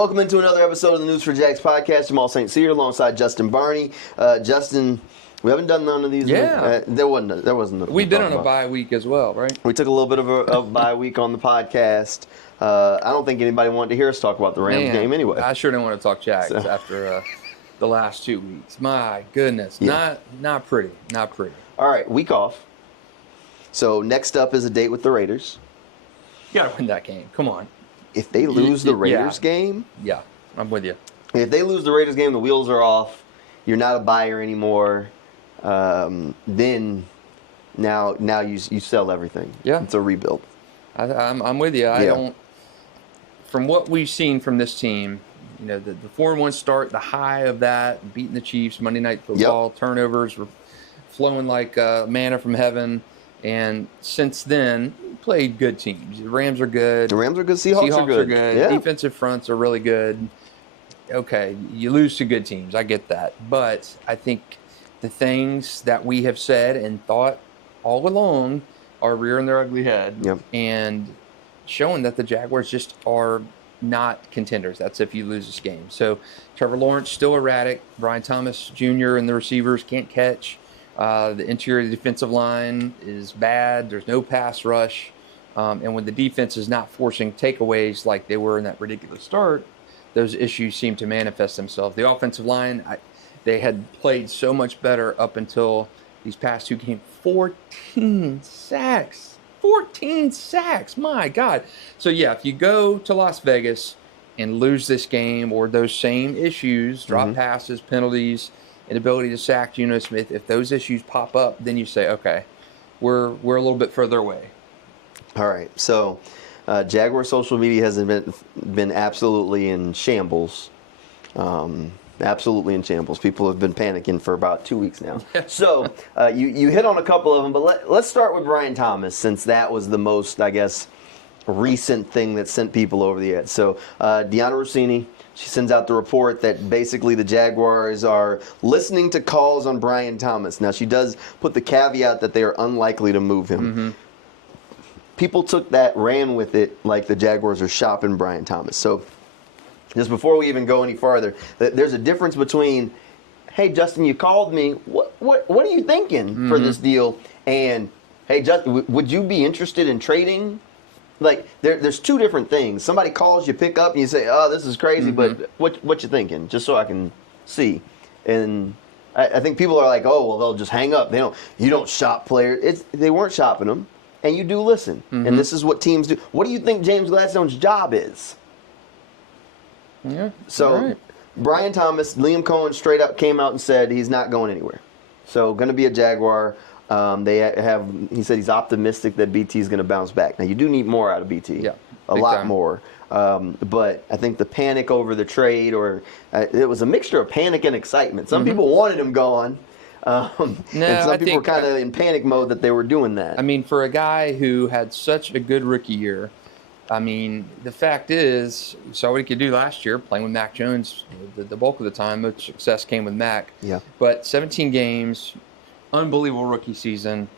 welcome into another episode of the News4JAGs podcast. Jamal St here alongside Justin Barney. Justin, we haven't done none of these. Yeah. There wasn't. We've been on a bye week as well, right? We took a little bit of a bye week on the podcast. I don't think anybody wanted to hear us talk about the Rams game anyway. I sure didn't want to talk Jags after the last 2 weeks. My goodness. Yeah. Not pretty. Not pretty. All right, week off. So next up is a date with the Raiders. You got to win that game. Come on. If they lose the Raiders game. Yeah, I'm with you. If they lose the Raiders game, the wheels are off. You're not a buyer anymore. Then now you sell everything. Yeah. It's a rebuild. I'm with you. I don't. From what we've seen from this team, you know, the 4-1 start, the high of that, beating the Chiefs, Monday Night Football, turnovers were flowing like manna from heaven. And since then, played good teams. The Rams are good. The Rams are good. Seahawks are good. Yeah. Defensive fronts are really good. Okay, you lose to good teams. I get that. But I think the things that we have said and thought all along are rearing their ugly head. Yep. And showing that the Jaguars just are not contenders. That's if you lose this game. So Trevor Lawrence still erratic. Brian Thomas Jr. and the receivers can't catch. The interior defensive line is bad. There's no pass rush. And when the defense is not forcing takeaways like they were in that ridiculous start, those issues seem to manifest themselves. The offensive line, they had played so much better up until these past two games. 14 sacks. 14 sacks. My God. So, yeah, if you go to Las Vegas and lose this game or those same issues, drop passes, penalties, inability to sack Geno Smith, if those issues pop up, then you say, okay, we're a little bit further away. All right. So, Jaguar social media has been absolutely in shambles. Absolutely in shambles. People have been panicking for about 2 weeks now. So you hit on a couple of them, but let's start with Brian Thomas, since that was the most, I guess, recent thing that sent people over the edge. So Deanna Rossini, she sends out the report that basically the Jaguars are listening to calls on Brian Thomas. Now, she does put the caveat that they are unlikely to move him. People took that, ran with it like the Jaguars are shopping Brian Thomas. So just before we even go any farther, there's a difference between, hey, Justin, you called me. What are you thinking for this deal? And, hey, Justin, would you be interested in trading? Like, there's two different things. Somebody calls, you pick up, and you say, oh, this is crazy, but what you thinking? Just so I can see. And I think people are like, oh, well, they'll just hang up. You don't shop players. They weren't shopping them, and you do listen. And this is what teams do. What do you think James Gladstone's job is? Yeah. So, Brian Thomas, Liam Cohen straight up came out and said he's not going anywhere. So, going to be a Jaguar. He said he's optimistic that BT is going to bounce back. Now, you do need more out of BT. Yeah. A lot more. But I think the panic over the trade, it was a mixture of panic and excitement. Some people wanted him gone. And some people were kind of in panic mode that they were doing that. I mean, for a guy who had such a good rookie year, I mean, the fact is, you saw what he could do last year, playing with Mac Jones the bulk of the time. Much success came with Mac. Yeah. But 17 games, unbelievable rookie season.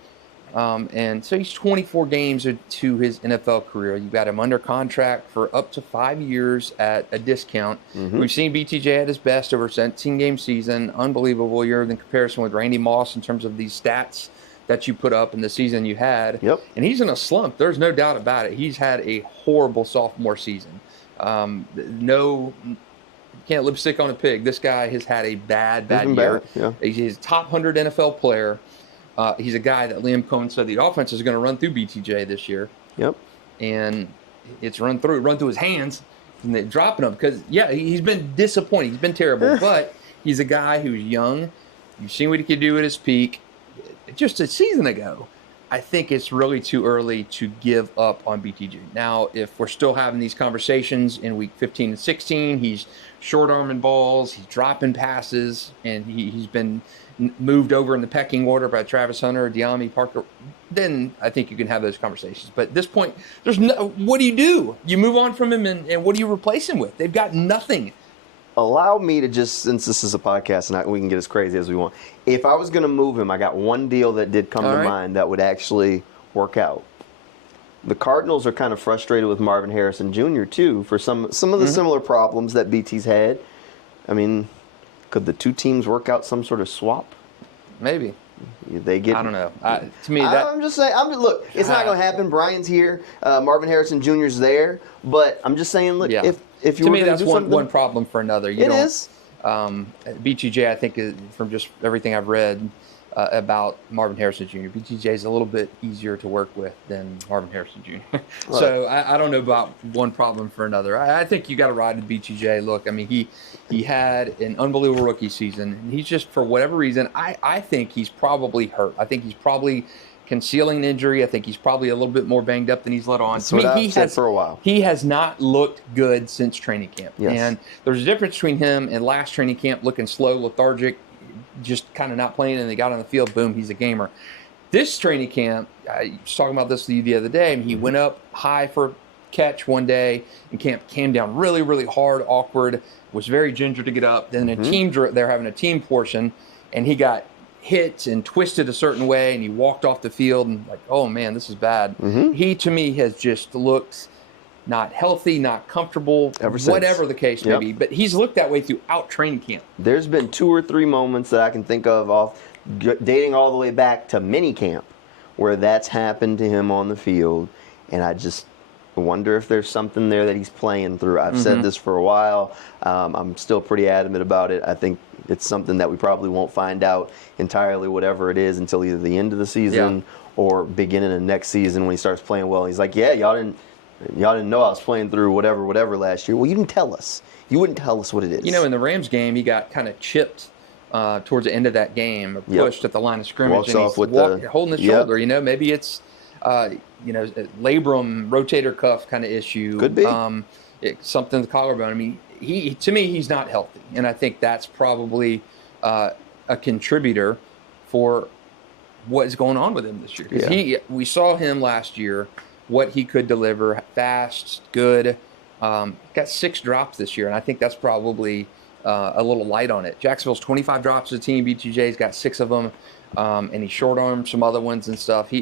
And so he's 24 games to his NFL career. You got him under contract for up to 5 years at a discount. We've seen BTJ at his best over a 17-game season. Unbelievable year in comparison with Randy Moss in terms of these stats that you put up in the season you had. Yep. And he's in a slump. There's no doubt about it. He's had a horrible sophomore season. Can't lipstick on a pig. This guy has had a bad year. Yeah. He's a top 100 NFL player. He's a guy that Liam Cohen said the offense is going to run through BTJ this year. Yep. And it's run through his hands, and they're dropping him because, he's been disappointing. He's been terrible. But he's a guy who's young. You've seen what he could do at his peak. Just a season ago, I think it's really too early to give up on BTJ. Now, if we're still having these conversations in week 15 and 16, he's short-arming balls, he's dropping passes, and he's been moved over in the pecking order by Travis Hunter, De'Ami Parker, then I think you can have those conversations. But at this point, what do? You move on from him, and what do you replace him with? They've got nothing. Allow me to just, since this is a podcast and we can get as crazy as we want, if I was going to move him, I got one deal that did come to mind that would actually work out. the Cardinals are kind of frustrated with Marvin Harrison Jr. too for some of the similar problems that BT's had. I mean, could the two teams work out some sort of swap? Maybe. They get. I don't know. To me, that I'm just saying. Look, it's not going to happen. Brian's here. Marvin Harrison Jr.'s there. But I'm just saying. Look, yeah. if you to were me, going to that's do something, one problem for another. It is. BTJ, I think, from just everything I've read about Marvin Harrison Jr., BTJ is a little bit easier to work with than Marvin Harrison Jr. So I don't know about one problem for another. I think you got to ride with BTJ. Look, I mean, he had an unbelievable rookie season, and he's just, for whatever reason, I think he's probably hurt. I think he's probably concealing an injury. I think he's probably a little bit more banged up than he's let on. That's what I've said for a while. He has not looked good since training camp. Yes. And there's a difference between him and last training camp, looking slow, lethargic, just kind of not playing, and they got on the field, boom, he's a gamer. This training camp, I was talking about this to you the other day, and he went up high for a catch one day, and camp came down really, really hard, awkward, was very ginger to get up. Then they're having a team portion, and he got hit and twisted a certain way, and he walked off the field, and like, oh man, this is bad. He, to me, has just looked not healthy, not comfortable, ever since. Whatever the case may be. But he's looked that way throughout training camp. There's been 2 or 3 moments that I can think of dating all the way back to minicamp where that's happened to him on the field, and I just wonder if there's something there that he's playing through. I've said this for a while. I'm still pretty adamant about it. I think it's something that we probably won't find out entirely, whatever it is, until either the end of the season or beginning of next season when he starts playing well. He's like, yeah, y'all didn't know I was playing through whatever last year. Well, you didn't tell us. You wouldn't tell us what it is. You know, in the Rams game, he got kind of chipped towards the end of that game, pushed at the line of scrimmage, Walks and off he's with holding his shoulder. You know, maybe it's labrum, rotator cuff kind of issue. Could be something in the collarbone. I mean, to me, he's not healthy, and I think that's probably a contributor for what is going on with him this year. 'Cause we saw him last year, what he could deliver, fast, good. Got 6 drops this year, and I think that's probably a little light on it. Jacksonville's 25 drops as a team. BTJ's got 6 of them, and he short-armed some other ones and stuff.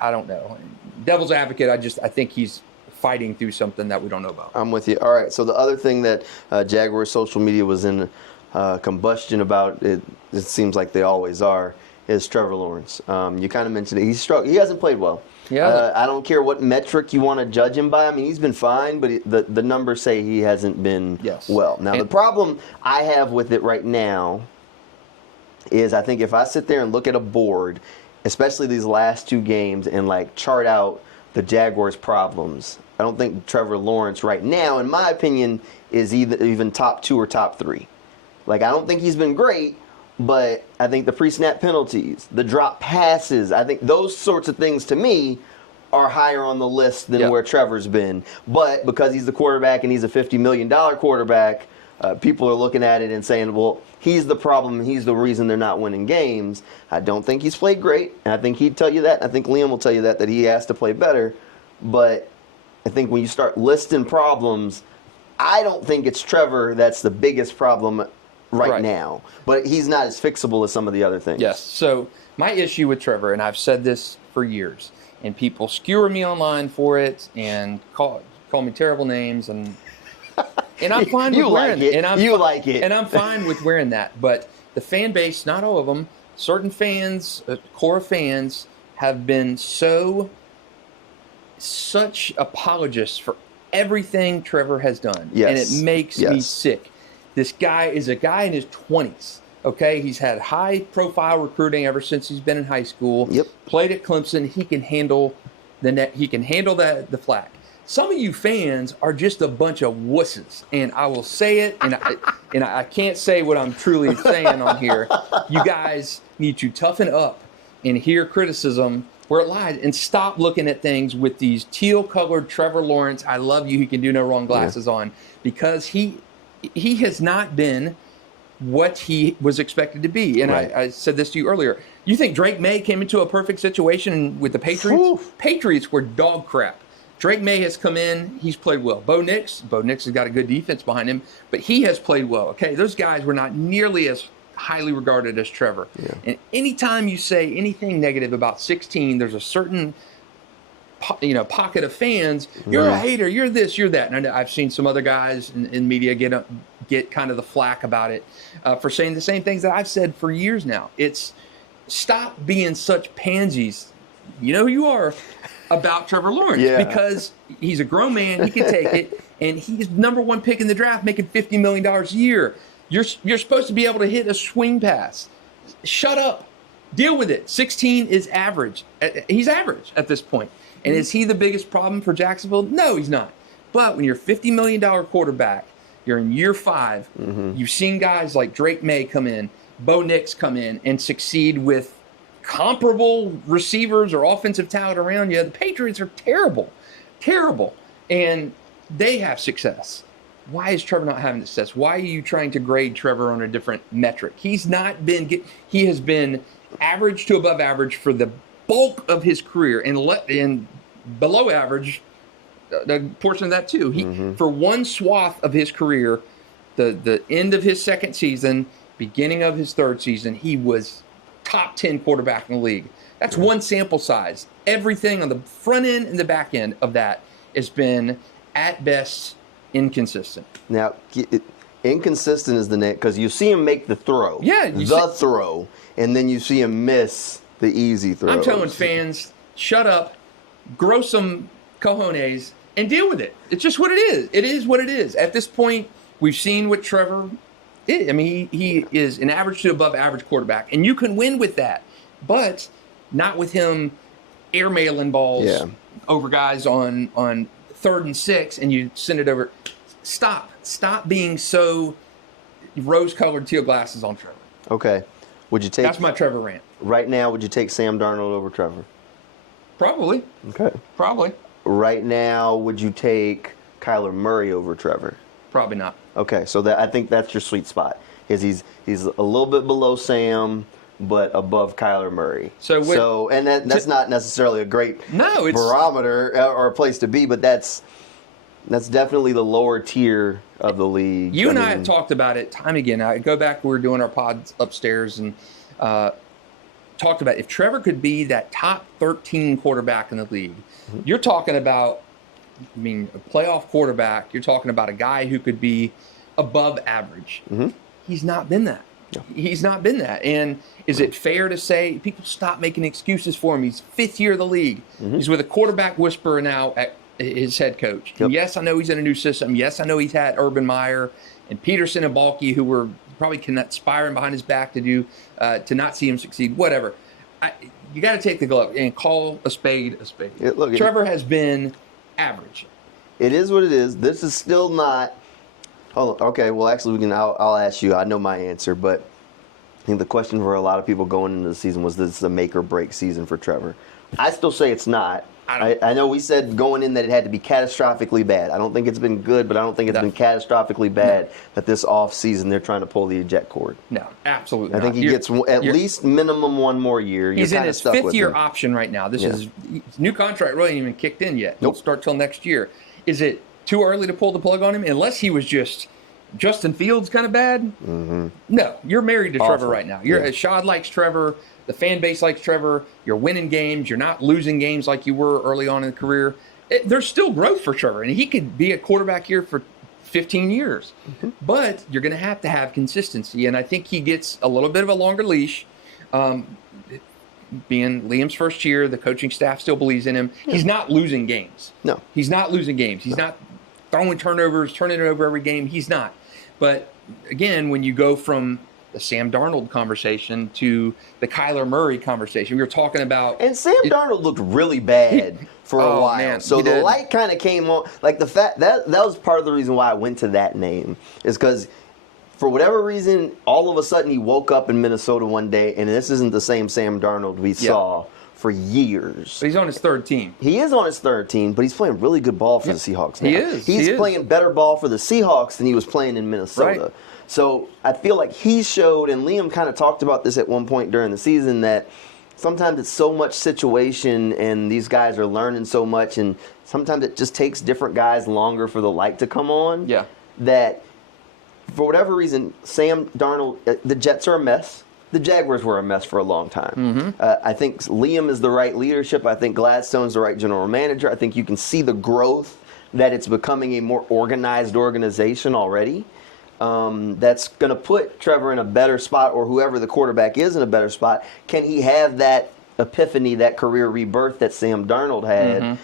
I don't know. Devil's advocate, I think he's fighting through something that we don't know about. I'm with you. All right, so the other thing that Jaguars social media was in combustion about, it seems like they always are, is Trevor Lawrence. You kind of mentioned it. He's struggled. He hasn't played well. Yeah. I don't care what metric you want to judge him by. I mean, he's been fine, but the numbers say he hasn't been well. Now, the problem I have with it right now is I think if I sit there and look at a board, especially these last 2 games, and like chart out the Jaguars' problems, I don't think Trevor Lawrence right now, in my opinion, is even top 2 or top 3. Like, I don't think he's been great, but I think the pre-snap penalties, the drop passes, I think those sorts of things to me are higher on the list than where Trevor's been. But because he's the quarterback and he's a $50 million quarterback, people are looking at it and saying, well, he's the problem. He's the reason they're not winning games. I don't think he's played great, and I think he'd tell you that. I think Liam will tell you that he has to play better. But I think when you start listing problems, I don't think it's Trevor that's the biggest problem right now. But he's not as fixable as some of the other things. Yes. So my issue with Trevor, and I've said this for years, and people skewer me online for it and call me terrible names, and I'm fine with wearing it. And I'm fine with wearing that. But the fan base, not all of them, certain fans, core fans, have been such apologists for everything Trevor has done. Yes. And it makes me sick. This guy is a guy in his 20s. Okay, he's had high-profile recruiting ever since he's been in high school. Yep. Played at Clemson. He can handle the net. He can handle the flack. Some of you fans are just a bunch of wusses, and I will say it, and I can't say what I'm truly saying on here. You guys need to toughen up and hear criticism where it lies, and stop looking at things with these teal-colored Trevor Lawrence, I love you, he can do no wrong glasses on, because he has not been what he was expected to be. And I said this to you earlier. You think Drake May came into a perfect situation with the Patriots? Oof. Patriots were dog crap. Drake May has come in. He's played well. Bo Nix has got a good defense behind him, but he has played well. Okay, those guys were not nearly as highly regarded as Trevor. Yeah. And anytime you say anything negative about 16, there's a certain pocket of fans, you're a hater, you're this, you're that. And I've seen some other guys in media get kind of the flack about it for saying the same things that I've said for years now. It's stop being such pansies. You know who you are about Trevor Lawrence because he's a grown man. He can take it, and he's #1 pick in the draft, making $50 million a year. You're supposed to be able to hit a swing pass. Shut up. Deal with it. 16 is average. He's average at this point. And is he the biggest problem for Jacksonville? No, he's not. But when you're a $50 million quarterback, you're in year 5, you've seen guys like Drake May come in, Bo Nix come in and succeed with comparable receivers or offensive talent around you. The Patriots are terrible, terrible. And they have success. Why is Trevor not having success? Why are you trying to grade Trevor on a different metric? He has been average to above average for the bulk of his career, and below average, a portion of that too. For one swath of his career, the end of his second season, beginning of his third season, he was top 10 quarterback in the league. That's one sample size. Everything on the front end and the back end of that has been, at best, inconsistent. Now, inconsistent is the name, because you see him make the throw. Yeah. Throw. And then you see him miss the easy throw. I'm telling fans, shut up, grow some cojones, and deal with it. It's just what it is. It is what it is. At this point, we've seen what Trevor is. I mean, he is an average to above average quarterback, and you can win with that, but not with him airmailing balls over guys on 3rd and 6, and you send it over. Stop being so rose-colored teal glasses on Trevor. Okay. Would you take? That's my Trevor rant. Right now, would you take Sam Darnold over Trevor? Probably. Okay. Probably. Right now, would you take Kyler Murray over Trevor? Probably not. Okay, so I think that's your sweet spot. He's a little bit below Sam, but above Kyler Murray. And that's not necessarily a great barometer or a place to be, but that's definitely the lower tier of the league. You and I have talked about it time again. I go back, we were doing our pods upstairs and talked about if Trevor could be that top 13 quarterback in the league, you're talking about, a playoff quarterback. You're talking about a guy who could be above average. He's not been that. No. He's not been that. And is it fair to say people stop making excuses for him? He's 5th year of the league. He's with a quarterback whisperer now at his head coach. Yep. Yes, I know he's in a new system. Yes, I know he's had Urban Meyer and Peterson and Balky, who were probably conspiring behind his back to not see him succeed. Whatever. You got to take the glove and call a spade a spade. Trevor has been average. It is what it is. This is still not. Hold on. Okay. Well, actually, I'll ask you. I know my answer, but I think the question for a lot of people going into the season was, this a make or break season for Trevor? I still say it's not. I know we said going in that it had to be catastrophically bad. I don't think it's been good, but I don't think it's been catastrophically bad that this offseason they're trying to pull the eject cord. No, absolutely I think he gets at least minimum one more year. He's in his 5th year option right now. This is his new contract really ain't even kicked in yet. Nope. Won't start till next year. Is it too early to pull the plug on him? Unless he was just Justin Fields kind of bad? No, you're married to Trevor right now. Shad likes Trevor. The fan base likes Trevor. You're winning games. You're not losing games like you were early on in the career. There's still growth for Trevor, and he could be a quarterback here for 15 years. But you're going to have consistency, and I think he gets a little bit of a longer leash. Being Liam's first year, the coaching staff still believes in him. He's not losing games. No. He's not losing games. He's not throwing turnovers, turning it over every game. He's not. But, again, when you go from the Sam Darnold conversation to the Kyler Murray conversation. We were talking about... And Sam Darnold looked really bad for a while. Man, so the light kind of came on. Like the fact that was part of the reason why I went to that name, is because for whatever reason, all of a sudden he woke up in Minnesota one day, and this isn't the same Sam Darnold we saw for years. But he's on his 3rd team. He is on his 3rd team, but he's playing really good ball for the Seahawks now. He is. He's playing better ball for the Seahawks than he was playing in Minnesota. Right. So I feel like he showed, and Liam kind of talked about this at one point during the season, that sometimes it's so much situation and these guys are learning so much, and sometimes it just takes different guys longer for the light to come on. Yeah. That for whatever reason, Sam Darnold, the Jets are a mess. the Jaguars were a mess for a long time. I think Liam is the right leadership. I think Gladstone's the right general manager. I think you can see the growth that it's becoming a more organized organization already. That's going to put Trevor in a better spot, or whoever the quarterback is in a better spot. Can he have that epiphany, that career rebirth that Sam Darnold had?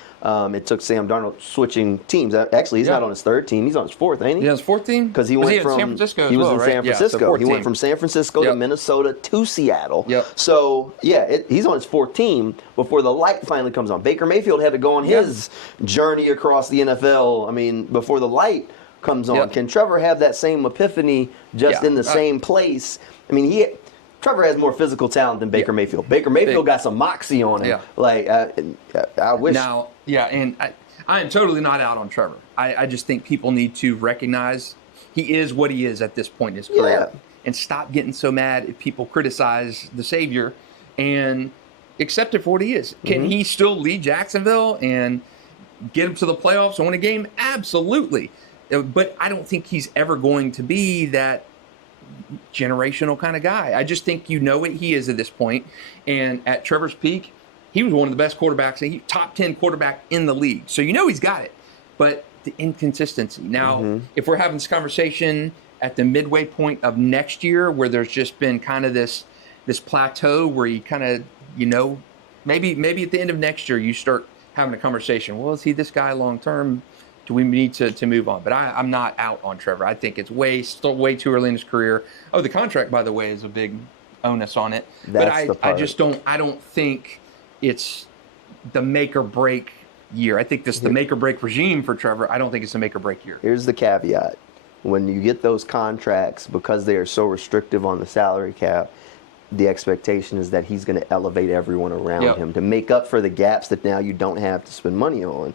It took Sam Darnold switching teams. Actually, he's not on his third team. He's on his fourth, ain't he? He's on his fourth team? Because he went from San Francisco. He was well, in right? San Francisco. Yeah, so he went from San Francisco to Minnesota to Seattle. So he's on his fourth team before the light finally comes on. Baker Mayfield had to go on his journey across the NFL. I mean, before the light comes on. Can Trevor have that same epiphany just in the same place? I mean, Trevor has more physical talent than Baker Mayfield. Baker Mayfield got some moxie on him. Like, I wish. Now, and I am totally not out on Trevor. I just think people need to recognize he is what he is at this point in his career. And stop getting so mad if people criticize the Savior and accept it for what he is. Can he still lead Jacksonville and get him to the playoffs and win a game? Absolutely. But I don't think he's ever going to be that generational kind of guy. I just think you know what he is at this point. And at Trevor's peak, he was one of the best quarterbacks, top 10 quarterback in the league. So you know he's got it. But the inconsistency. Now, if we're having this conversation at the midway point of next year, where there's just been kind of this plateau where you kind of, maybe at the end of next year you start having a conversation. Well, is he this guy long term? Do we need to move on? But I'm not out on Trevor. I think it's still way too early in his career. Oh, the contract, by the way, is a big onus on it. I just don't think it's the make or break year. I think this is the make or break regime for Trevor. I don't think it's a make or break year. Here's the caveat. When you get those contracts, because they are so restrictive on the salary cap, the expectation is that he's going to elevate everyone around him to make up for the gaps that now you don't have to spend money on.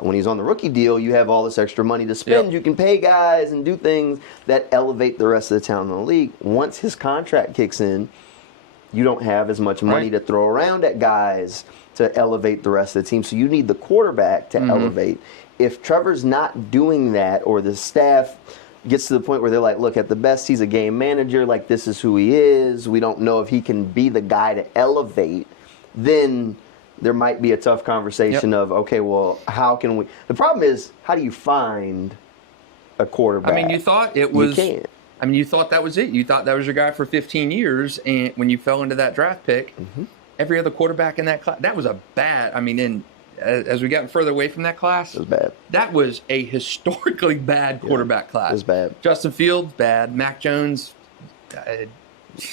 When he's on the rookie deal, you have all this extra money to spend. You can pay guys and do things that elevate the rest of the talent in the league. Once his contract kicks in, you don't have as much money to throw around at guys to elevate the rest of the team. So you need the quarterback to elevate. If Trevor's not doing that, or the staff gets to the point where they're like, look, at the best, he's a game manager. Like, this is who he is. We don't know if he can be the guy to elevate. Then there might be a tough conversation of, okay, well, how can we? The problem is, how do you find a quarterback? I mean, you thought it was. You can't. I mean, you thought that was it. You thought that was your guy for 15 years, and when you fell into that draft pick, every other quarterback in that class, that was a bad. I mean, as we got further away from that class, it was bad. That was a historically bad quarterback class. It was bad. Justin Fields, bad. Mac Jones,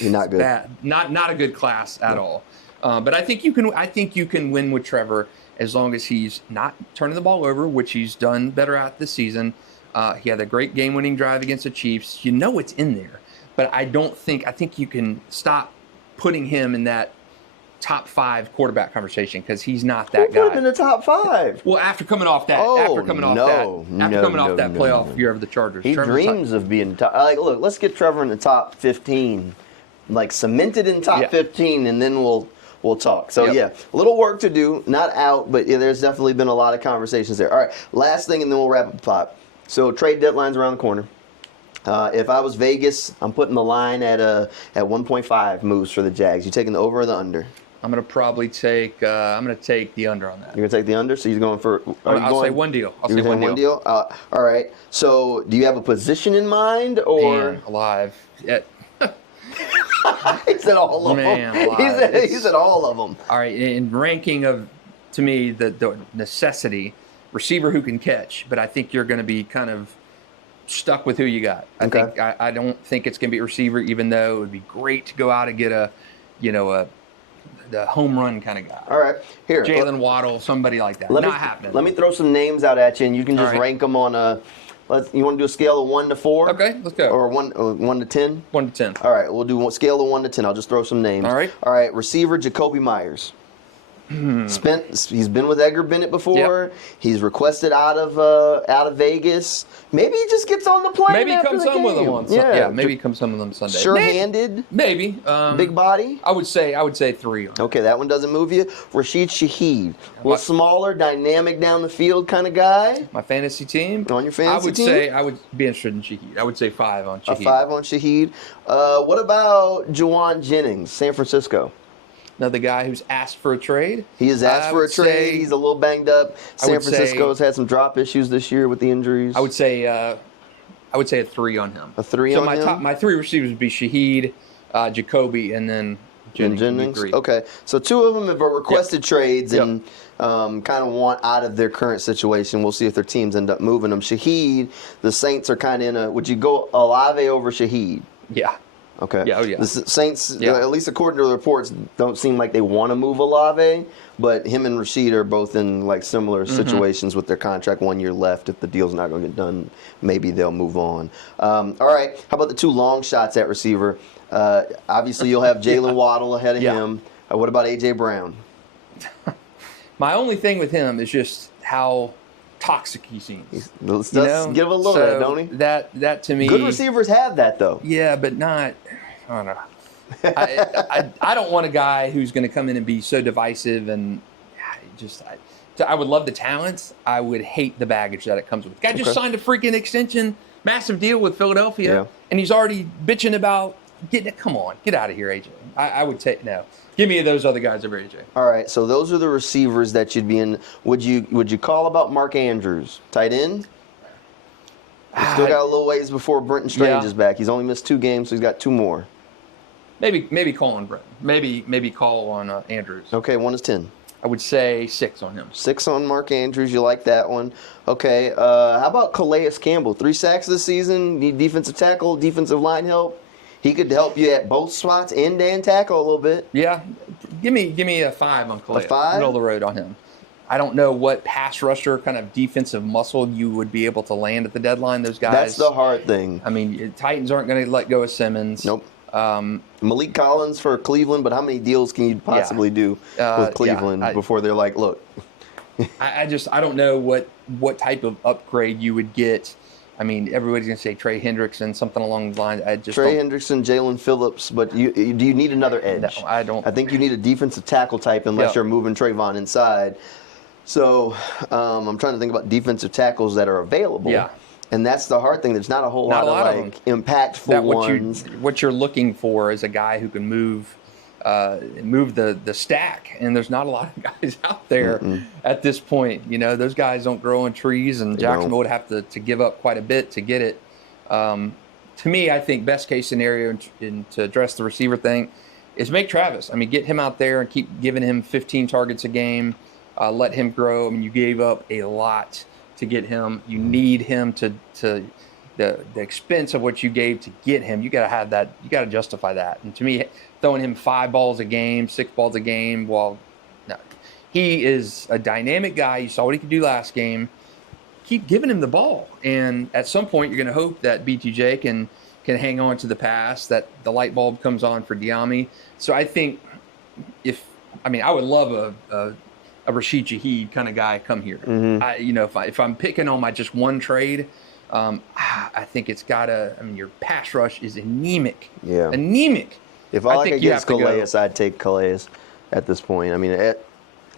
not good. Bad. Not a good class at all. But I think you can win with Trevor as long as he's not turning the ball over, which he's done better at this season. He had a great game-winning drive against the Chiefs. You know it's in there. But I think you can stop putting him in that top 5 quarterback conversation, because he's not that guy. Who put him in the top 5? Well, after coming off that playoff year of the Chargers, he dreams of being top. Like, look, let's get Trevor in the top 15, like cemented in top 15, and then we'll talk. So a little work to do. Not out, but there's definitely been a lot of conversations there. All right, last thing, and then we'll wrap up the pot. So trade deadline's around the corner. If I was Vegas, I'm putting the line at 1.5 moves for the Jags. You taking the over or the under? I'm going to probably take the under on that. You're going to take the under? So you're going for... I'll say one deal. I'll say one deal. All right. So do you have a position in mind, or... Man, alive. Yeah. He said all of them. He said all of them. All right. In ranking of, to me, the necessity, receiver who can catch, but I think you're going to be kind of stuck with who you got. I don't think it's going to be a receiver, even though it would be great to go out and get the home run kind of guy. All right, here, Jalen Waddle, somebody like that. Not happening. Let me throw some names out at you, and you can just rank them on a. You want to do a scale of 1 to 4? Okay, let's go. Or 1 to 10? 1 to 10. All right, we'll do a scale of 1 to 10. I'll just throw some names. All right. All right, receiver Jacoby Myers. He's been with Edgar Bennett before. Yep. He's requested out of Vegas. Maybe he just gets on the plane. Maybe he after comes the home with them game. on Sunday. Yeah, maybe he comes home with them Sunday. Sure-handed. Maybe. Big body. I would say 3. Okay, that one doesn't move you. Rashid Shaheed, a little smaller, dynamic down the field kind of guy. My fantasy team. On your fantasy team? I would be interested in Shaheed. I would say 5 on Shaheed. A 5 on Shaheed. What about Juwan Jennings, San Francisco? Another guy who's asked for a trade. He has asked for a trade. He's a little banged up. San Francisco's had some drop issues this year with the injuries. I would say a 3 on him. A 3 on him? So my 3 receivers would be Shaheed, Jacoby, and then Jennings. Okay. So 2 of them have requested trades and kind of want out of their current situation. We'll see if their teams end up moving them. Shaheed, the Saints are kind of in a, would you go Olave over Shaheed? Yeah. Okay. Yeah, The Saints, at least according to the reports, don't seem like they want to move Olave, but him and Rashid are both in like similar situations with their contract. 1 year left. If the deal's not going to get done, maybe they'll move on. All right. How about the 2 long shots at receiver? Obviously, you'll have Jalen Waddle ahead of him. What about A.J. Brown? My only thing with him is just how toxic he seems. Let's give a look at it, don't he? That to me. Good receivers have that, though. Yeah, but not. I don't know. I don't want a guy who's going to come in and be so divisive and I would love the talents. I would hate the baggage that it comes with. The guy just signed a freaking extension, massive deal with Philadelphia, and he's already bitching about come on, get out of here, AJ. I would take no. Give me those other guys over AJ. All right, so those are the receivers that you'd be in. Would you call about Mark Andrews, tight end? He's still got a little ways before Brenton Strange is back. He's only missed 2 games, so he's got 2 more. Maybe call on Brenton. Maybe call on Andrews. Okay, 1 is 10. I would say 6 on him. 6 on Mark Andrews. You like that one? Okay. How about Calais Campbell? 3 sacks this season. Need defensive tackle, defensive line help. He could help you at both spots, end and tackle a little bit. Yeah, give me a 5 on Calais. A 5? Middle of the road on him. I don't know what pass rusher kind of defensive muscle you would be able to land at the deadline. Those guys. That's the hard thing. I mean, Titans aren't going to let go of Simmons. Nope. Malik Collins for Cleveland, but how many deals can you possibly do with Cleveland before they're like, look? I don't know what type of upgrade you would get. I mean, everybody's going to say Trey Hendrickson, something along the lines. Trey Hendrickson, Jalen Phillips, but do you need another edge? No, I don't. I think you need a defensive tackle type unless you're moving Trayvon inside. So I'm trying to think about defensive tackles that are available. Yeah. And that's the hard thing. There's not a whole lot of impactful ones. What you're looking for is a guy who can move the stack, and there's not a lot of guys out there at this point. You know, those guys don't grow on trees, and Jacksonville would have to give up quite a bit to get it. To me, I think best case scenario to address the receiver thing is make Travis. I mean, get him out there and keep giving him 15 targets a game. Let him grow. I mean, you gave up a lot to get him. You need him to the expense of what you gave to get him. You got to have that. You got to justify that. And to me, throwing him 5 balls a game, 6 balls a game, well, no. He is a dynamic guy. You saw what he could do last game. Keep giving him the ball. And at some point, you're going to hope that BTJ can hang on to the pass, that the light bulb comes on for Diami. So I think I would love a Rashid Shaheed kind of guy come here. If I'm picking on my just one trade, I think it's got to. I mean, your pass rush is anemic. Yeah, anemic. If all I could get is Calais, I'd take Calais at this point. I mean,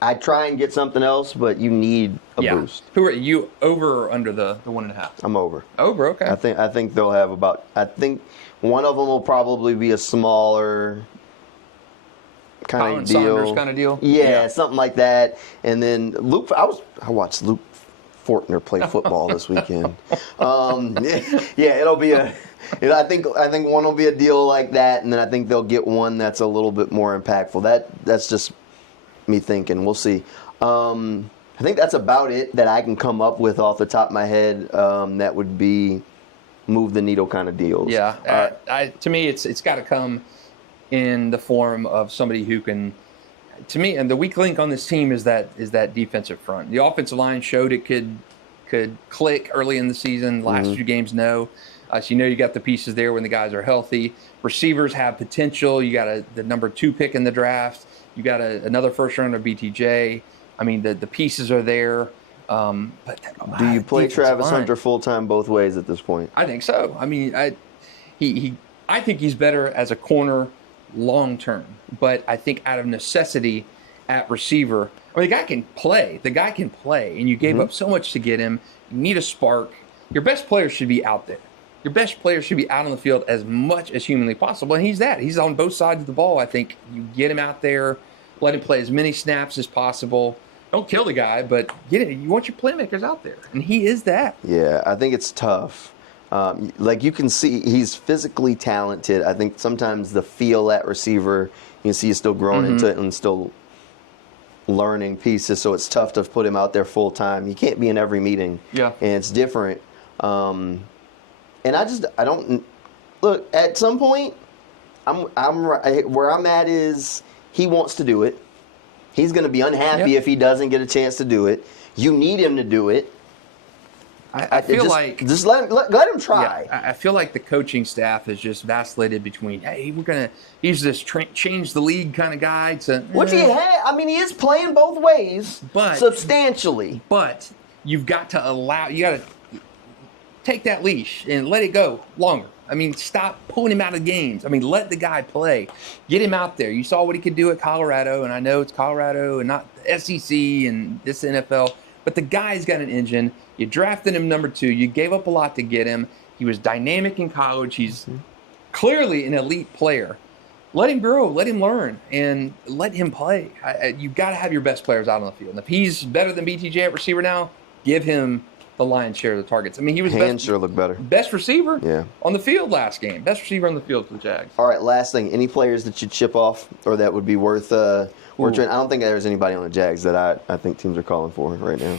I'd try and get something else, but you need a boost. Who are you, over or under the 1.5? I'm over. Over, okay. I think they'll have about. I think one of them will probably be a smaller kind of deal. Saunders kind of deal? Yeah, something like that. And then Luke, I watched Luke Fortner play football this weekend. It'll be I think one will be a deal like that, and then I think they'll get one that's a little bit more impactful. That's just me thinking. We'll see. I think that's about it that I can come up with off the top of my head. That would be move the needle kind of deals. Yeah, to me, it's got to come in the form of somebody who can. To me, and the weak link on this team is that defensive front. The offensive line showed it could click early in the season. Last few games, no. So you got the pieces there when the guys are healthy. Receivers have potential. You got the number 2 pick in the draft. You got another first rounder, BTJ. I mean, the pieces are there. But do you play Travis Hunter full time both ways at this point? I think so. I mean, I think he's better as a corner long term, but I think out of necessity at receiver, I mean, the guy can play. And you gave up so much to get him. You need a spark. Your best player should be out there. Your best player should be out on the field as much as humanly possible, and he's that. He's on both sides of the ball. I think you get him out there, let him play as many snaps as possible. Don't kill the guy, but get it. You want your playmakers out there, and he is that. Yeah, I think it's tough. Like you can see, he's physically talented. I think sometimes the feel at receiver, you can see he's still growing into it and still learning pieces. So it's tough to put him out there full time. He can't be in every meeting. Yeah, and it's different. And I don't look. At some point, where I'm at is he wants to do it. He's going to be unhappy if he doesn't get a chance to do it. You need him to do it. I feel like just let him try. Yeah, I feel like the coaching staff has just vacillated between, hey, he's this change the league kind of guy to which he had. I mean, he is playing both ways, but substantially. But you got to take that leash and let it go longer. I mean, stop pulling him out of games. I mean, let the guy play. Get him out there. You saw what he could do at Colorado, and I know it's Colorado and not the SEC and this NFL, but the guy's got an engine. You drafted him number 2. You gave up a lot to get him. He was dynamic in college. He's clearly an elite player. Let him grow. Let him learn. And let him play. You've got to have your best players out on the field. And if he's better than BTJ at receiver now, give him the lion's share of the targets. I mean, he was sure look better. Best receiver on the field last game. Best receiver on the field for the Jags. All right, last thing. Any players that you'd chip off or that would be worth trying? I don't think there's anybody on the Jags that I think teams are calling for right now.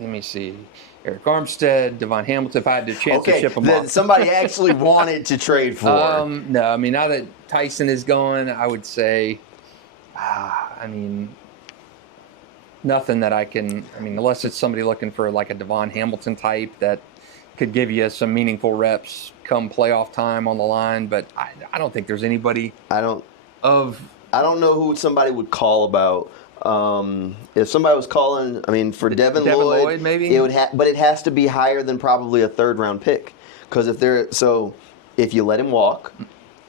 Let me see. Eric Armstead, Devon Hamilton, if I had the chance to ship them off. Somebody actually wanted to trade for. No, I mean, now that Tyson is gone, I would say, nothing that unless it's somebody looking for like a Devon Hamilton type that could give you some meaningful reps come playoff time on the line. But I don't think there's anybody. I don't know who somebody would call about. If somebody was calling, for Devin Lloyd, maybe it would but it has to be higher than probably a 3rd round pick. Because if you let him walk,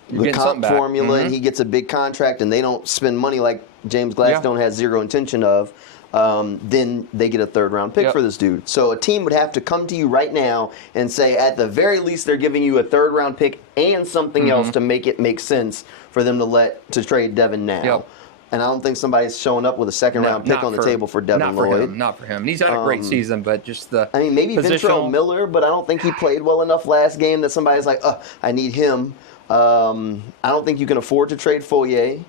the comp formula, he gets a big contract, and they don't spend money like James Gladstone has zero intention of. Then they get a 3rd round pick for this dude. So a team would have to come to you right now and say, at the very least, they're giving you a 3rd round pick and something else to make it make sense for them to trade Devin now. Yep. And I don't think somebody's showing up with a 2nd round pick on the table for Devin Lloyd. Not for him. He's had a great season, but just the maybe Ventrell Miller, but I don't think he played well enough last game that somebody's like, I need him. I don't think you can afford to trade Foyer.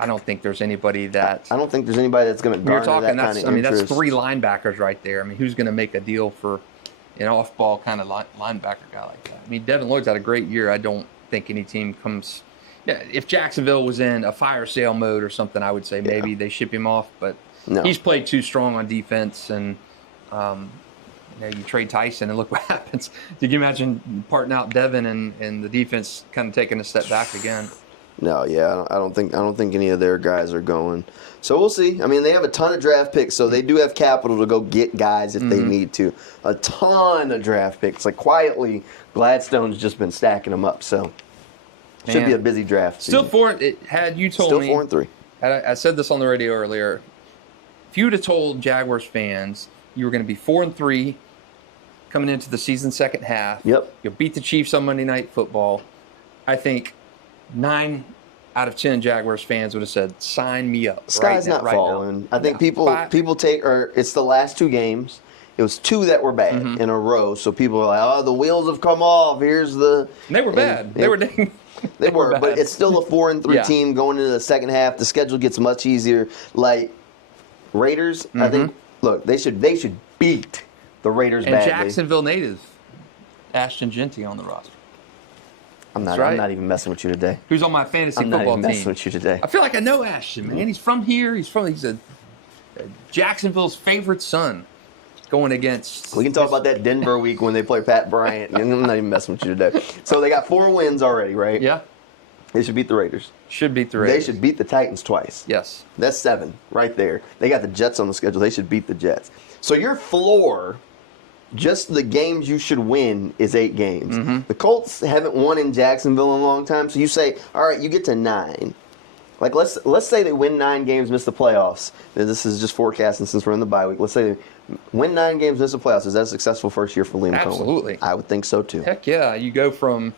I don't think there's anybody that. I don't think there's anybody that's going to garner that kind of interest. That's 3 linebackers right there. Who's going to make a deal for an off-ball kind of linebacker guy like that? Devin Lloyd's had a great year. I don't think any team comes. Yeah, if Jacksonville was in a fire sale mode or something, I would say maybe they ship him off. But he's played too strong on defense, and you trade Tyson and look what happens. You can imagine parting out Devin and the defense kind of taking a step back again. No, I don't think any of their guys are going. So we'll see. They have a ton of draft picks, so they do have capital to go get guys if they need to. A ton of draft picks. Like quietly, Gladstone's just been stacking them up. So should be a busy draft season. Still 4. You told me. Still 4-3. I said this on the radio earlier. If you would have told Jaguars fans you were going to be 4-3 coming into the season second half, you'll beat the Chiefs on Monday Night Football, I think 9 out of 10 Jaguars fans would have said, "Sign me up." Sky's not falling. I think people it's the last 2 games. It was 2 that were bad in a row, so people are like, "Oh, the wheels have come off." Here's the. And they were bad. They were. They were, but it's still a 4-3 team going into the second half. The schedule gets much easier. Like Raiders, I think. Look, they should beat the Raiders badly. And Jacksonville native Ashton Genty on the roster. I'm not even messing with you today. Who's on my fantasy football team? I'm not even messing with you today. I feel like I know Ashton, man. He's from here. He's a Jacksonville's favorite son. Going against. We can talk about that Denver week when they play Pat Bryant. I'm not even messing with you today. So they got 4 wins already, right? Yeah. They should beat the Raiders. Should beat the Raiders. They should beat the Titans twice. Yes. That's 7 right there. They got the Jets on the schedule. They should beat the Jets. So your floor, just the games you should win, is 8 games. Mm-hmm. The Colts haven't won in Jacksonville in a long time. So you say, all right, you get to 9. Like let's say they win 9 games, miss the playoffs. This is just forecasting since we're in the bye week. Let's say they win 9 games, miss the playoffs. Is that a successful first year for Liam Cohen? Absolutely. I would think so too. Heck yeah. You go from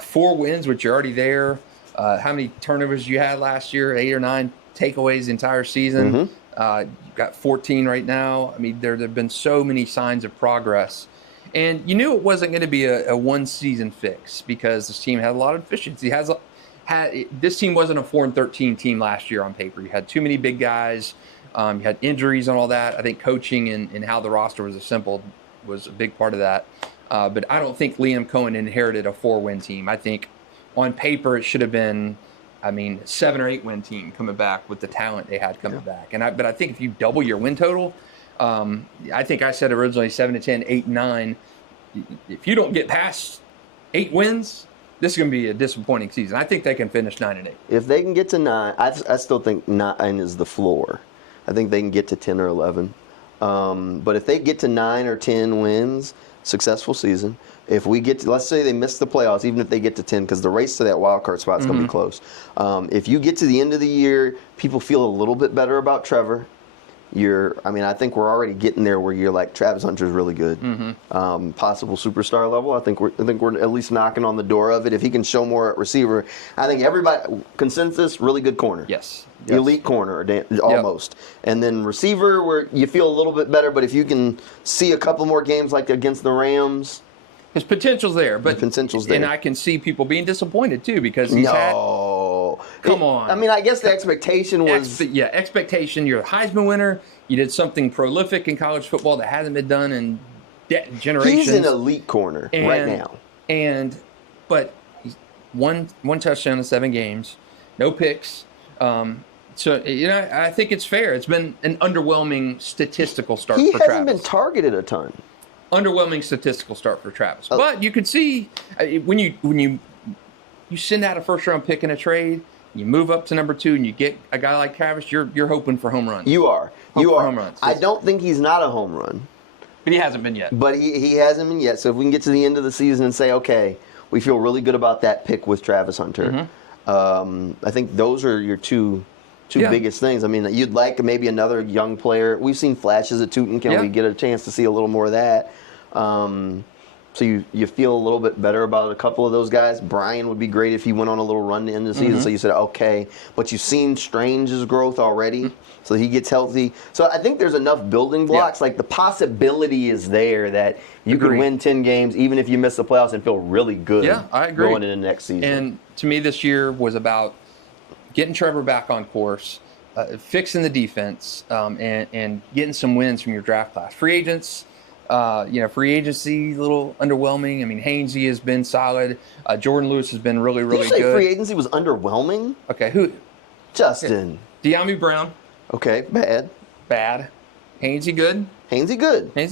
4 wins, which you're already there. How many turnovers you had last year? 8 or 9 takeaways the entire season. Mm-hmm. You've got 14 right now. I mean, there have been so many signs of progress. And you knew it wasn't going to be a one-season fix because this team had a lot of efficiency. This team wasn't a 4-13 team last year on paper. You had too many big guys. You had injuries and all that. I think coaching and how the roster was assembled was a big part of that. But I don't think Liam Cohen inherited a 4-win team. I think on paper it should have been, 7 or 8 win team coming back with the talent they had coming back. But I think if you double your win total, I think I said originally 7 to 10, 8, 9. If you don't get past 8 wins, this is going to be a disappointing season. I think they can finish 9 and 8. If they can get to 9, I still think 9 is the floor. I think they can get to 10 or 11. But if they get to 9 or 10 wins, successful season. If we get to, let's say they miss the playoffs, even if they get to 10, because the race to that wild card spot is going to be close. If you get to the end of the year, people feel a little bit better about Trevor. I think we're already getting there where you're like, Travis Hunter's really good. Possible superstar level. I think we're at least knocking on the door of it. If he can show more at receiver, I think everybody, consensus, really good corner. Yes. Elite corner, almost. Yep. And then receiver, where you feel a little bit better, but if you can see a couple more games like against the Rams. His potential's there. But potential's there. And I can see people being disappointed, too, because he's Come on. I guess the expectation was... expectation. You're a Heisman winner. You did something prolific in college football that hasn't been done in generations. He's an elite corner right now. But he's one touchdown in 7 games, no picks. So, I think it's fair. It's been an underwhelming statistical start for Travis. He hasn't been targeted a ton. Underwhelming statistical start for Travis. But you could see when you send out a first-round pick in a trade, you move up to number 2, and you get a guy like Travis, you're hoping for home runs. You are. Home runs. I don't think he's not a home run. But he hasn't been yet. But he hasn't been yet. So if we can get to the end of the season and say, okay, we feel really good about that pick with Travis Hunter, I think those are your two biggest things. I mean, you'd like maybe another young player. We've seen flashes at Tootin. Can we get a chance to see a little more of that? So you feel a little bit better about a couple of those guys. Brian would be great if he went on a little run to end the season. So you said, okay. But you've seen Strange's growth already, so he gets healthy. So I think there's enough building blocks. Like the possibility is there that you could win 10 games even if you miss the playoffs and feel really good I agree. going into next season. And to me, this year was about getting Trevor back on course, fixing the defense, and getting some wins from your draft class. Free agents. Free agency, a little underwhelming. I mean, Hainsey has been solid. Jordan Lewis has been really, really Did you say good. free agency was underwhelming? Okay, who? Justin. De'Ami Brown. Okay, bad. Hainsey good. Hainsey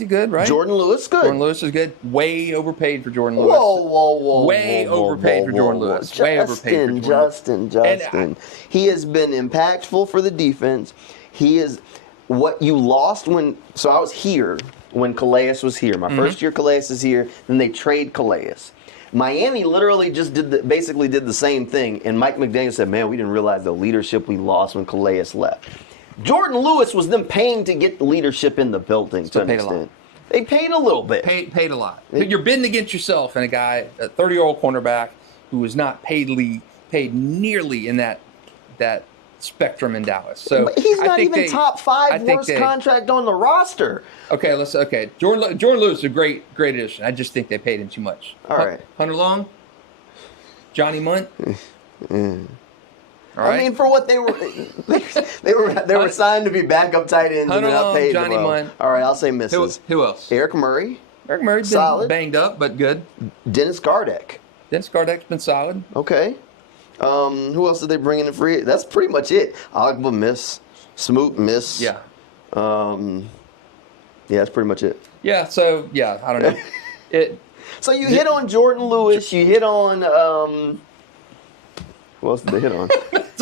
good, right? Jordan Lewis good. Jordan Lewis is good. Way overpaid for Jordan Lewis. Whoa. Way overpaid for Jordan Lewis. Way overpaid for Jordan. Justin. He has been impactful for the defense. He is what you lost when. So I was here when Calais was here. My first year Calais is here. Then they trade Calais. Miami literally just basically did the same thing. And Mike McDaniel said, man, we didn't realize the leadership we lost when Calais left. Jordan Lewis was them paying to get the leadership in the building to an extent. They paid a little bit. Paid a lot. You're bidding against yourself and a guy, a 30-year-old cornerback who was not paid nearly in that spectrum in Dallas. So but he's not even top 5 worst contract on the roster. Okay. Jordan Lewis is a great addition. I just think they paid him too much. All right. Hunter Long, Johnny Munt. All right. I mean, for what they were signed to be backup tight ends and not paid. Johnny Munt. All right, I'll say misses. Who else? Eric Murray. Eric Murray's solid. Been banged up, but good. Dennis Gardeck. Dennis Gardeck's been solid. Okay. Who else did they bring in the free? That's pretty much it. Ogba miss. Smoot miss. Yeah. That's pretty much it. Yeah. So I don't know. So you hit on Jordan Lewis. You hit on Who else did they hit on?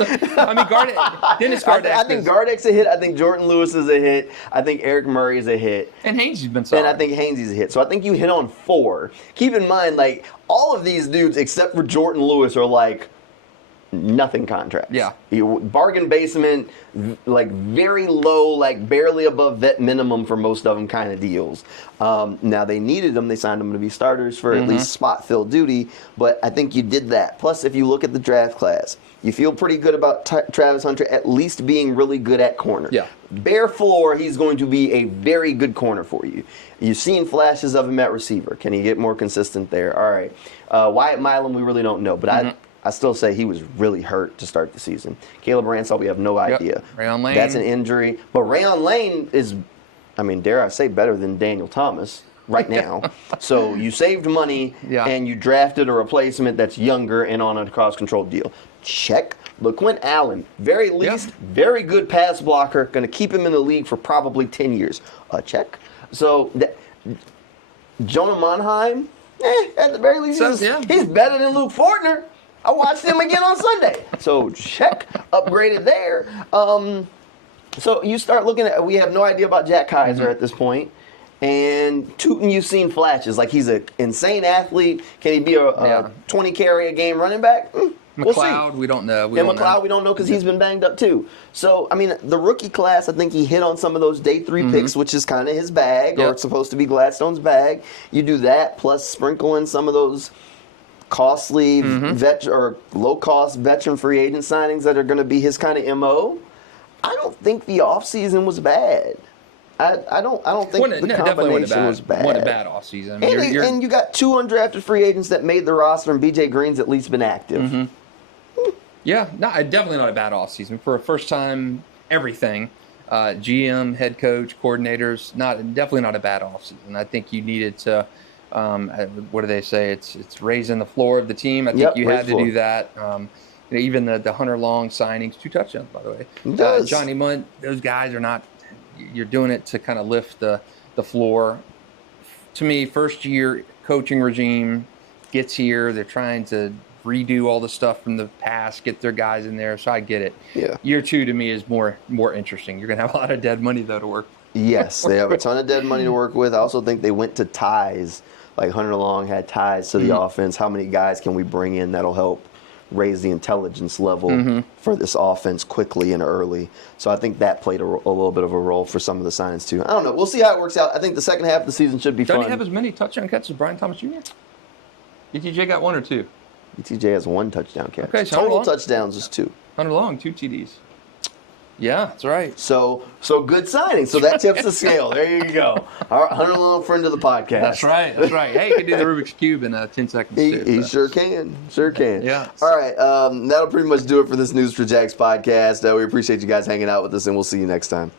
I mean, Dennis Gardeck. I think Gardeck's a hit. I think Jordan Lewis is a hit. I think Eric Murray is a hit. And Hainsey's been solid. And I think Hainsey's a hit. So I think you hit on 4. Keep in mind, like, all of these dudes, except for Jordan Lewis, are like nothing contracts. Yeah. Bargain basement, like very low, like barely above vet minimum for most of them kind of deals. Now they needed them. They signed them to be starters for at least spot fill duty. But I think you did that. Plus, if you look at the draft class, you feel pretty good about Travis Hunter at least being really good at corner. Yeah. Bare floor, he's going to be a very good corner for you. You've seen flashes of him at receiver. Can he get more consistent there? All right. Wyatt Milam, we really don't know. But I still say he was really hurt to start the season. Caleb Ransall, we have no idea. Rayon Lane. That's an injury. But Rayon Lane is, I mean, dare I say, better than Daniel Thomas right now. So you saved money and you drafted a replacement that's younger and on a cost-controlled deal. Check. LaQuint Allen, very least, very good pass blocker, going to keep him in the league for probably 10 years. Check. So Jonah Monheim, at the very least, he's better than Luke Fortner. I watched him again on Sunday. So check, upgraded there. So you start looking at, we have no idea about Jack Kaiser at this point. And Tootin, you've seen flashes. Like, he's an insane athlete. Can he be a 20 carry a game running back? We'll see. McLeod, we don't know. McLeod, we don't know because he's been banged up too. So, I mean, the rookie class, I think he hit on some of those day 3 picks, which is kind of his bag, or it's supposed to be Gladstone's bag. You do that, plus sprinkle in some of those costly or low-cost veteran free agent signings that are going to be his kind of MO. I don't think the offseason was bad. I don't think the combination was bad. What a bad offseason. I mean, and you got 2 undrafted free agents that made the roster, and BJ Green's at least been active. Yeah, no, definitely not a bad offseason. For a first-time everything, GM, head coach, coordinators, definitely not a bad offseason. I think you needed to, what do they say? It's raising the floor of the team. I think you had to do that. Even the Hunter Long signings, 2 touchdowns, by the way. Johnny Munt, those guys are not. You're doing it to kind of lift the floor. To me, first year coaching regime gets here. They're trying to redo all the stuff from the past, get their guys in there. So I get it. Yeah. Year 2 to me is more interesting. You're gonna have a lot of dead money though to work. Yes, they have a ton of dead money to work with. I also think they went to ties. Like Hunter Long had ties to the offense. How many guys can we bring in that'll help raise the intelligence level for this offense quickly and early? So I think that played a little bit of a role for some of the signings too. I don't know. We'll see how it works out. I think the second half of the season should be fun. Doesn't he have as many touchdown catches as Brian Thomas Jr.? ETJ got 1 or 2? ETJ has 1 touchdown catch. Okay, so total touchdowns is 2. Hunter Long, 2 TDs. Yeah, that's right. So good signing. So that tips the scale. There you go. All right, Hunter Long, friend of the podcast. That's right. Hey, he can do the Rubik's Cube in 10 seconds too. He sure can. Yeah. All right, that'll pretty much do it for this News4JAX podcast. We appreciate you guys hanging out with us, and we'll see you next time.